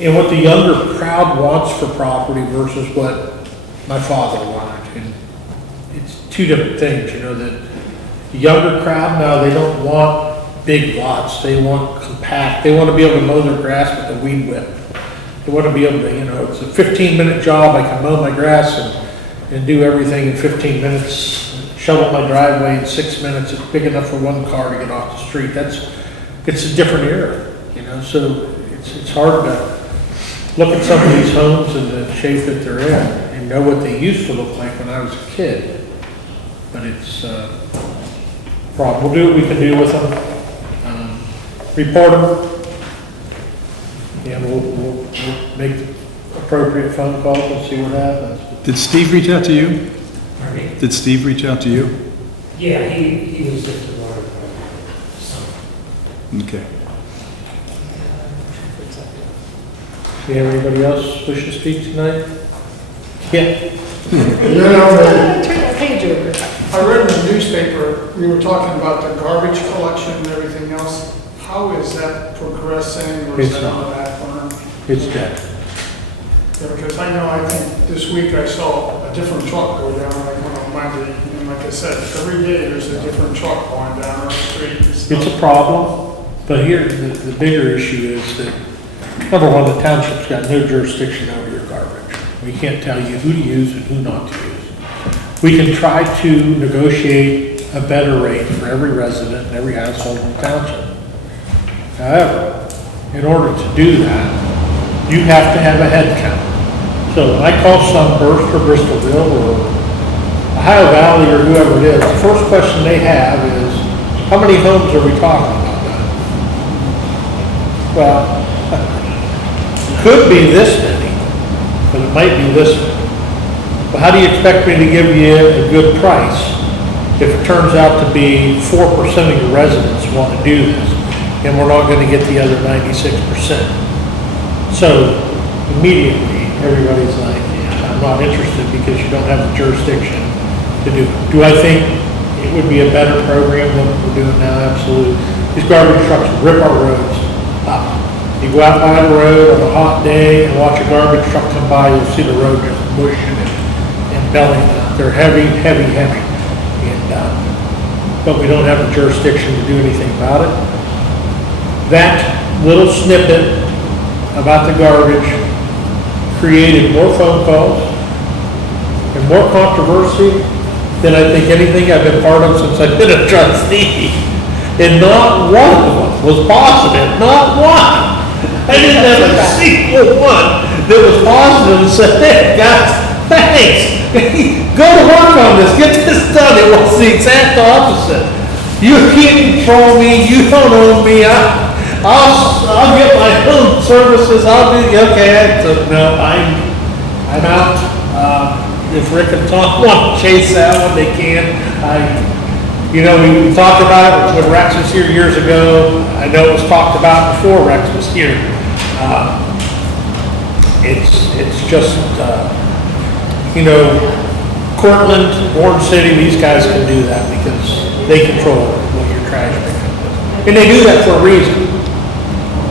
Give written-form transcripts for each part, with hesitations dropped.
and what the younger crowd wants for property versus what my father wanted. And it's two different things, you know, that the younger crowd now, they don't want big lots. They want compact. They want to be able to mow their grass with a weed whip. They want to be able to, you know, it's a 15-minute job. I can mow my grass and do everything in 15 minutes, shovel my driveway in 6 minutes. It's big enough for one car to get off the street. It's a different era, you know, so it's hard to look at some of these homes and the shape that they're in and know what they used to look like when I was a kid. But it's a problem. We'll do what we can do with them. Report them. And we'll make appropriate phone calls and see what happens. Did Steve reach out to you? Pardon me? Did Steve reach out to you? Yeah, he was just a water, so. Okay. Do you have anybody else wish to speak tonight? Yeah. You know, Turn that page over. I read in the newspaper, we were talking about the garbage collection and everything else. How is that progressing, or is It's that not. on the back burner? It's dead. Yeah, because I think this week I saw a different truck go down, like on Monday, and like I said, every day there's a different truck going down our street. It's a problem, but here, the bigger issue is that, number one, the township's got no jurisdiction over your garbage. We can't tell you who to use and who not to use. We can try to negotiate a better rate for every resident and every household in the township. However, in order to do that, you have to have a head count. So when I call Sunburst or Bristolville or Ohio Valley or whoever it is, the first question they have is, how many homes are we talking about now? Well, could be this many, but it might be this many. Well, how do you expect me to give you a good price if it turns out to be 4% of your residents want to do this, and we're not going to get the other 96%? So immediately, everybody's like, yeah, I'm not interested because you don't have the jurisdiction to do it. Do I think it would be a better program than what we're doing now? Absolutely. These garbage trucks rip our roads up. You go out by the road on a hot day and watch a garbage truck come by, you'll see the road just mushing and bellying out. They're heavy, heavy, heavy. But we don't have the jurisdiction to do anything about it. That little snippet about the garbage created more phone calls and more controversy than I think anything I've been part of since I've been a trustee. And not one of them was positive, not one. I didn't have a single one that was positive and said, hey, guys, thanks. Go to work on this, get this done. It was the exact opposite. You can't control me, you don't own me, I'll get my own services, I'll do, okay, no, I'm out. If Rick and Tom want to chase that one, they can. You know, we talked about it when Rex was here years ago. I know it was talked about before Rex was here. It's just, you know, Cortland, Orange City, these guys can do that because they control what your trash pickup is. And they do that for a reason.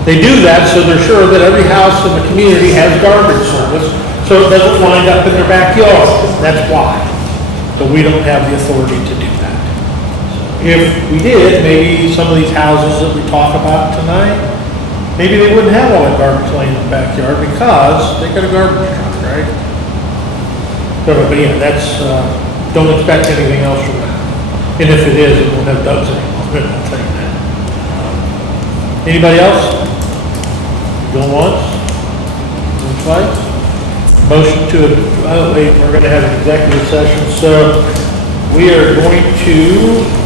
They do that so they're sure that every house in the community has garbage service, so it doesn't wind up in their backyard. That's why. But we don't have the authority to do that. If we did, maybe some of these houses that we talk about tonight, maybe they wouldn't have all that garbage laying in the backyard because they got a garbage truck, right? But yeah, that's, don't expect anything else from that. And if it is, it won't have ducks anymore, I'll tell you that. Anybody else? Going once? Going twice? Motion to, oh wait, we're gonna have an executive session, so we are going to